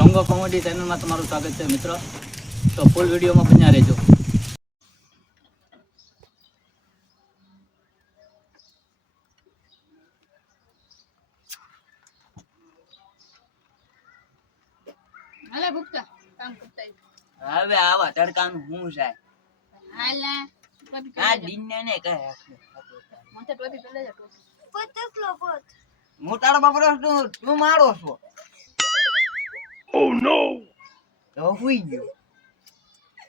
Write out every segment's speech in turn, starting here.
ઢોંગો comedy ચેનલમાં તમારું સ્વાગત છે મિત્રો. તો ફૂલ વિડીયોમાં બન્યા રહેજો. હાલે ભૂખતા કામ કરતા હવે આવા તડકાનું હું છે હાલે ટોપી આ પહેરી દિનને ને કહે મતે ટોપી પહેરી જા ટોપી પતકલો પોત હું તારો બાપરો તું મારો છો. ઓ નો તો હુઈ ગયો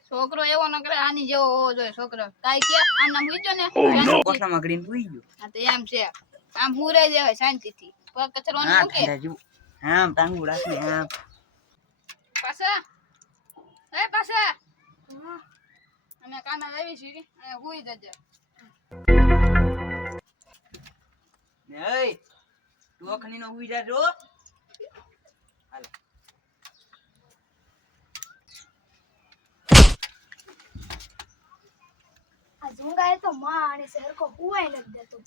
છોકરો એવો ન કરે આની જેવો હોવો જોઈએ છોકરો કાઈ કે આમ નામ હુઈજો ને કોઠામાં કરીને હુઈ ગયો. હા તો એમ છે આમ હુરાઈ દેવાય શાંતિથી પગ કચરો ન હા મૂકે ઠંડા જેવું આમ ટાંગું રાખને આમ પાછા પાછા અને કાના આવી છે અને હુઈ જજે ને એ તું અખની નો હુઈ જાજો. હાલ આ ઝુંગાએ તો માં અને સરકો હુવાય નથી દેતો.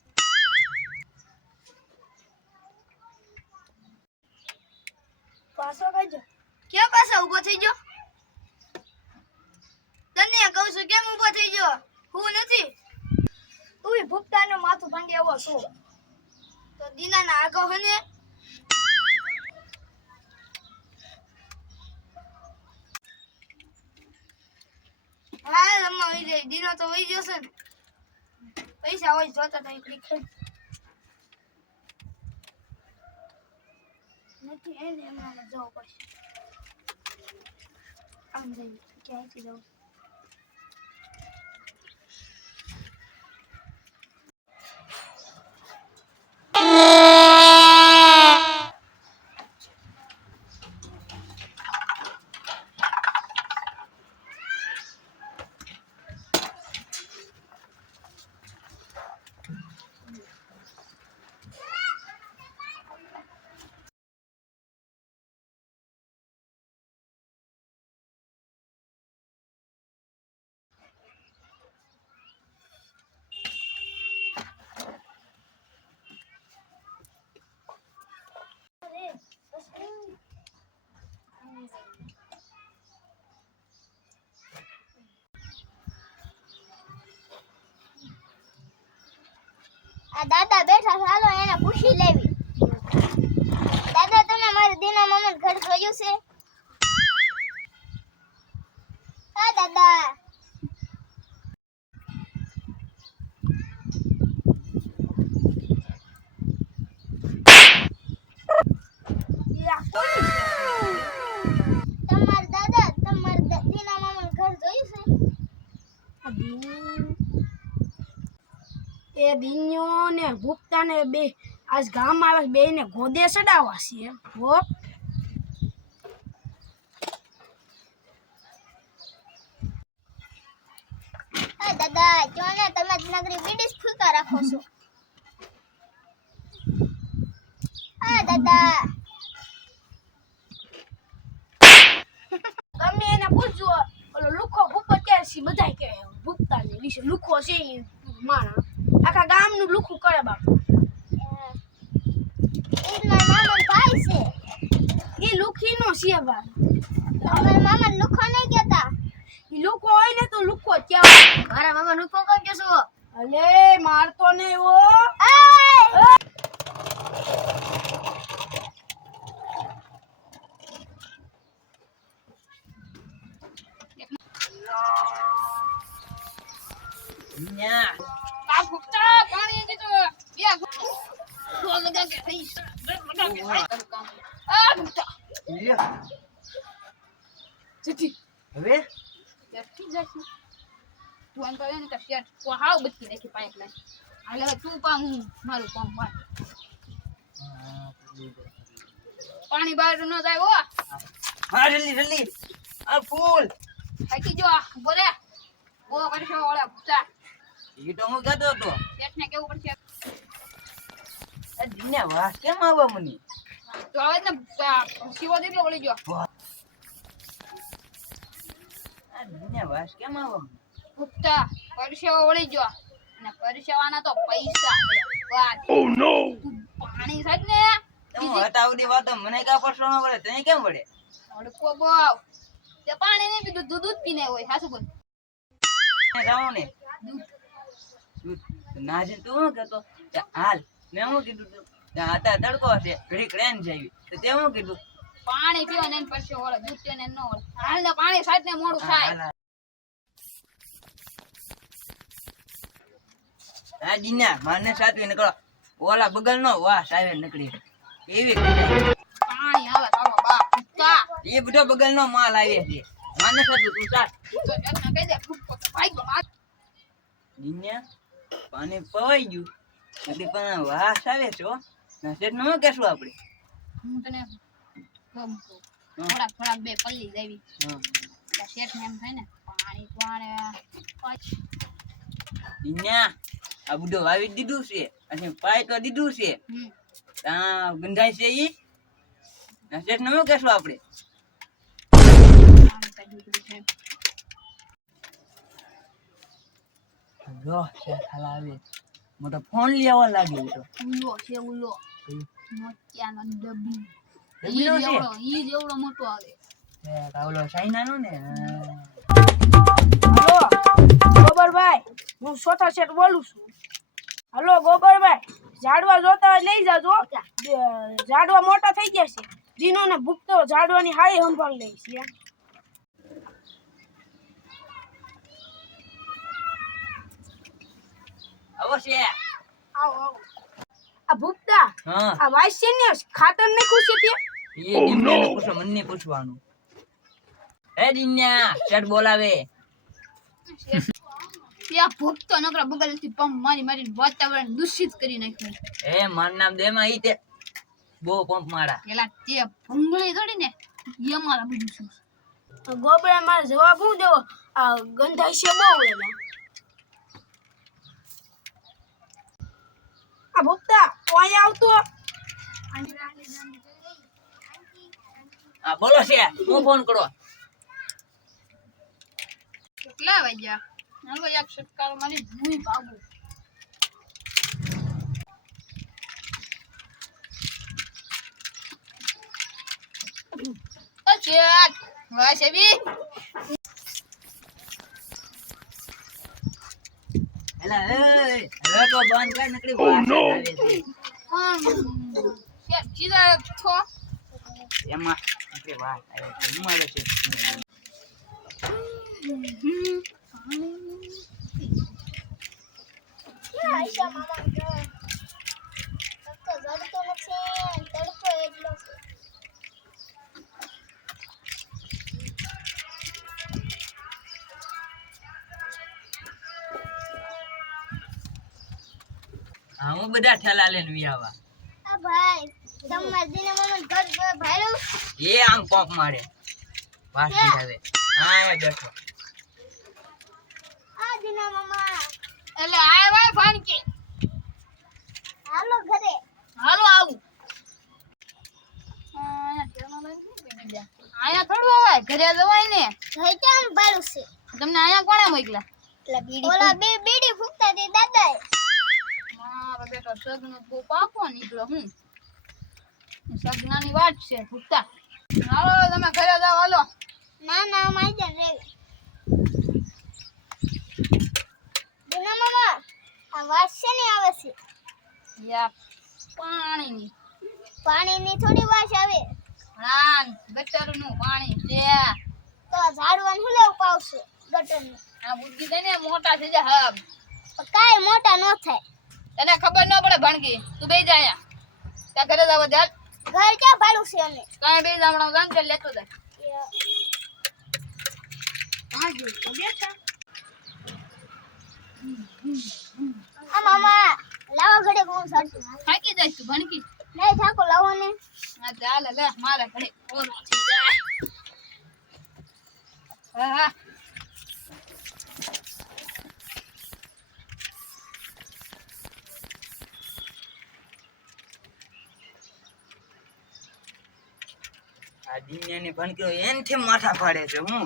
પાછો કજો કેમ પાછો ઊભો થઈ ગયો? તને કહું છું કેમ ઊભો થઈ ગયો? હું નથી તું ભૂપતાનો માથું ભાંગે એવો છો તો દીનાના આગો હને હા રમવા વહી જાય દીનો તો વહી જશે ને પૈસા હોય જોતા તો એકલી ખાઈ નથી એને એમાં જવું પડશે આમ જઈ ક્યાંયથી જવું આ દાદા બેઠા ચાલો એને પૂછી લેવી. દાદા તમે મારા દીના મામાનું ઘર જોયું છે? હા દાદા તમારા દાદા તમારા દીના મામાનું ઘર જોયું છે? એ દિન્યો ને ભૂપતા ને બે આજ ગામ આવે બે ને ગોદે ચડાવવા છે હો. હા દાદા જો ને તમે નગરી બીડી ફૂકા રાખો છો. હા દાદા તમે એને પૂછજો ઓલો લુખો ભૂપત કે છે બધાય કે ભૂપતા ને વિશે લુખો છે ઈ માણા આખા ગામનું લુખું કરે બાપ. ઈ મારા મામાનો ભાઈ છે. ઈ લુખી નો છે બા. તમારા મામા લુખો નહીં કહેતા. ઈ લુખો હોય ને તો લુખો ક્યાં મારા મામા લુખો કહો કે શું? અલે મારતો નહીં હો. ન્યા આ ભૂખતા પાણી દીધો બે તો લગા કે થઈ લગા કે આ ભૂખતા લ્યો ચીચી હવે બેઠી જશે તું આમ તો એને કે શેર તો હાવ બચી નાખી પાઇપલાઈન હાલે હવે તું પામ હું મારું પામ વાત પાણી બહાર ન જાય હો હા જલ્દી જલ્દી આ ફૂલ થાકી જો બોલે બો કરશો ઓલા ભૂખતા એ તો હું કહેતો હતો પેટને કેવું પડશે આ દિને વાસ કેમ આવે મને તો આવે ને શિવો દીકરો વળી ગયો આ દિને વાસ કેમ આવે મને ભૂખતા પરસેવો વળી ગયો અને પરસેવાના તો પૈસા છે વાત ઓ નો પાણી સાહેબ ને હું હતા ઉડી વાતો મને કા પરસો ન પડે તને કેમ પડે તડકો બહુ. તે પાણી નહીં પીધું, દૂધ પીને હોય. હાચું બોલ. જાઓ ને દૂધ. નાજે તું શું કહેતો કે હાલ મેં શું કીધું તું કે અત્યારે તડકો હશે ઘડીક રેન જાવી તો તે શું કીધું પાણી પીવા ને પછી ઓળે દૂધ પીને ન ઓળે. હાલ ને પાણી સાથ ને મોડું થાય. આ દીના માને સાચવી નીકળો ઓલા બગલ નો વાસ આવે નીકળી એવી કઈ પાણી આવે તારો બાપ કા. એ બધો બગલ નો માલ આવે છે માને સાચું તું સાચ તો જતના કહી દે ખૂબ ભાઈ ગયો માર. દીના પાણી પવાઈ ગયું એટલે પણ વાસ આવે છે હો નસેટ નો કેશું આપણે હું તને કહું છું. થોડાક બે પલ્લી દેવી હા શેઠ ને એમ થાય ને પાણી દીના આ બધું વાવી દીધું છે અને પાઈ તો દીધું છે ત્યાં ગંધાય છે ઈ નસેટ નો કેશું આપણે જો છે ખાલાવે મોટો ફોન લેવા લાગે તો ઉલો છે ઉલો મોતિયાનો ડબ્બી. ડબ્બીનો છે? ઈ જેવડો મોટો આવે. એ કાવલો સાઈના નો ને હલો ગોબરભાઈ, હું સોથા શેઠ બોલું છું. હલો ગોબરભાઈ, ઝાડવા જોતા હોય લઈ જાજો. ઝાડવા મોટા થઈ ગયા છે. જીનો ને ભૂખતો ઝાડવાની હારી સંભાળ લે છે. આવો છે આવો આવો. આ ભૂખતા હા આ વાઈસ છે ને ખાતર નાખ્યું છે તે. એ દિન્યા પૂછો મને પૂછવાનું એ દિન્યા શેઠ બોલાવે ત્યાં ભૂખતો નકરા બગલથી પંપ મારીને વાતાવરણ દૂષિત કરી નાખ્યું. એ માર નામ દેમાં ઈ તે બહુ પંપ મારા પેલા તે ભૂંગળી થોડી ને એ અમારા બધું શું. ગોબરા મારે જવાબ હું દેવો? આ ગંધાઈ છે બહુ એલા. આ ભૂખતા ઓ અહીંયા આવતો. હા બોલો છે હું ફોન કરો કેટલા વાગ્યા? હાલો એક સટકાર મારી ભૂઈ ભાગું. શેઠ વાહ શેબી એલા એ હવે તો બંધ કર નકરી વાત આવે છે શેઠ સીધા છો. એમાં નકરી વાત આવે છે હું આવે છે આયશા મામા જો તો જડતો નથી તડકો એટલો છે. હા હું બધા ઠેલા લઈને વિયાવા આ ભાઈ તમાર દીના મામા ઘર ભાડું એ આમ પંપ મારે વાત આવે હા એ બેઠો આ દીના મામા એટલે આય ભાઈ ફાનકી હાલો ઘરે હાલો આવું. આયા થોડું હોય ઘરે જવાય ને. ઘરે કેમ ભાડું છે? તમને આયા કોણે મોકલા? ઓલા બે બીડી ફૂકતા તે દાદાએ મારો બેટો સગનો બહુ પાકો નીકળ્યો. હું સગનાની વાત છે ભૂખતા. હાલો તમે ઘરે જાઓ હાલો. ના ના માઈ રે દીના મામા આ વાત છે ને આવે છે યા પાણીની પાણીની થોડી વાસ આવે રાન ગટરનું પાણી છે. તો ઝાડવાનું હું લેવું પાવશે ગટરનું આ બુદ્ધિ દે ને મોટા થઈ જાય હબ. કાઈ મોટા ન થાય તને ખબર ન પડે ભણકી. તું બેસી જા અહીંયા. ત્યાં ઘરે જાવ ચાલ. ઘર ક્યાં ભાડું છે અમે કાંઈ બેસી જા હમણાં ગામ ચાલ લેતો જાય. આ મામા લાવો ઘડે કોણ સાડતું થાકી જાય તું ભણકી. નહીં થાકો લાવો ને હા ચાલ લે મારે ઘરે ઓરો થઈ જાય. હા આ દિન્યાની ભણકીઓ એનથી માથા ફાડે છે હું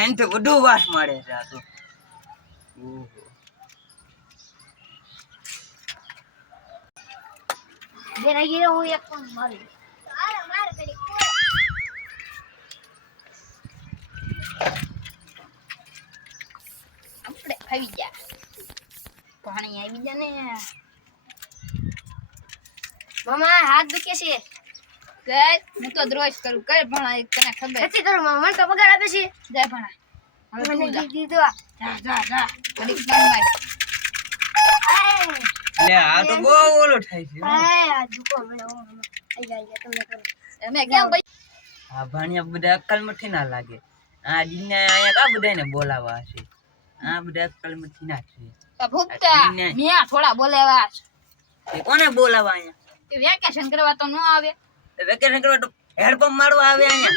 એનથી વધુ વાસ મારે છે આ તો ઓહો બેરા ગીરો હું એક પણ મારી મારે ઘડી આવી ગયા પાણી આવી ગયા ને મામા હાથ દુખે છે કર હું તો દ્રોશ કરું કર ભણા એક તને ખબર નથી કરું મામા મને તો પગાર આપે છે જય ભણા હવે મને તું જા દીધો જા ઘડીક લંબાઈ એટલે આ તો બહુ ઓલો થાય છે હો. આ દુખો મને આઈ ગયા તમને કરો અમે કેમ ભાઈ આ ભાણિયા બધા અક્કલમઠી ના લાગે આ દીને અહીંયા કા બધાને બોલાવા છે આ બધા અક્કલમઠી ના છે તો ભૂપતા મિયા થોડા બોલેવા એ કોને બોલાવા અહીંયા કે વેકેશન કરવા તો ન આવે વેકેશન કરવા તો હેડપંપ મારવા આવે અહીંયા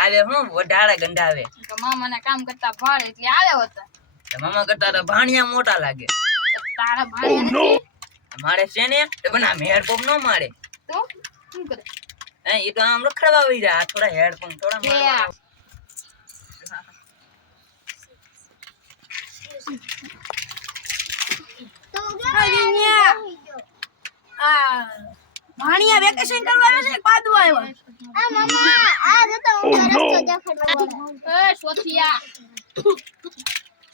આવે હું વઢાળે ગંડાવે તો મામાને કામ કરતા ભાડે એટલે આવે હોતા તો મામા કરતા તો ભાણિયા મોટા લાગે તો તારા ભાડે નથી મારે છે ને તો પણ આમ હેડપંપ ન મારે તો શું કરે એ તો આમ રખડવા આવી જાય આ થોડા હેડપંપ થોડા બે મારવા. આ ભાણિયા વેકેશન કરવા આવ્યા છે કે પાદવા આવ્યા આ મામા આ જતો હું રસ્તો દેખાડવા એ સોથિયા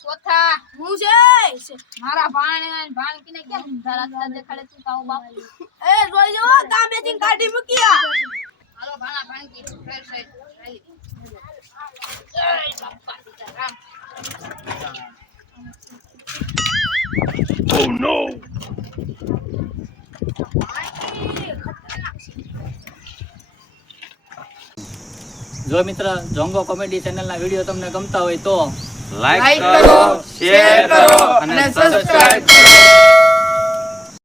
સોથા હું છે મારા ભાણ કીને કેમ ઊંધા રસ્તા દેખાડે તું તાવ બાપ એ જોઈ જો તાંબેથી કાઢી મૂક્યા હાલો ભાણ કી ફેર સાઈડ ચાલી એ બાપા સીતારામ જો મિત્ર જોંગો કોમેડી ચેનલના વિડીયો તમને ગમતા હોય તો લાઈક કરો, શેર કરો અને સબસ્ક્રાઇબ કરો.